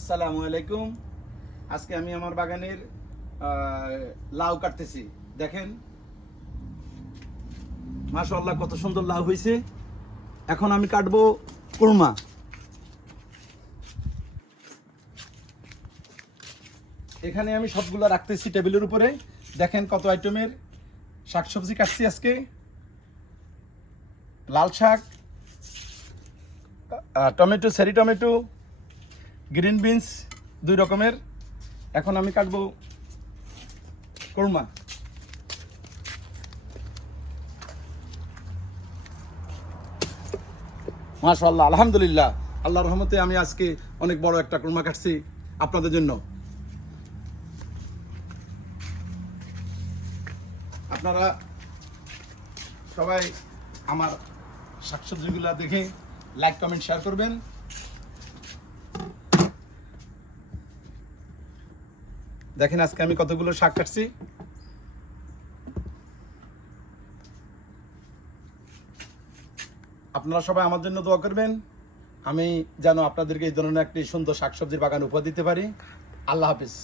আসসালামু আলাইকুম। আজকে আমি আমার বাগানের লাউ কাটতেছি। দেখেন মাশাআল্লাহ কত সুন্দর লাউ হয়েছে। এখন আমি কাটবো কুরমা। এখানে আমি সবগুলো রাখতেছি টেবিলের উপরে। দেখেন কত আইটেমের শাকসবজি কাটছি আজকে। লাল শাক, tomato, cherry tomato, green beans, দুই রকমের। এখন আমি কাটবো কুরমা। মাশাআল্লাহ, আলহামদুলিল্লাহ, আল্লাহর রহমতে আমি আজকে অনেক বড় একটা কুরমা কাটছি আপনাদের জন্য। আপনারা সবাই আমার শাকসবজিগুলো দেখে লাইক কমেন্ট শেয়ার করবেন। দেখেন আজকে আমি কতগুলো শাক কাটছি। আপনারা সবাই আমার জন্য দোয়া করবেন, আমি যেন আপনাদেরকে এই ধরনের একটি সুন্দর শাকসবজির বাগান উপহার দিতে পারি। আল্লাহ হাফিজ।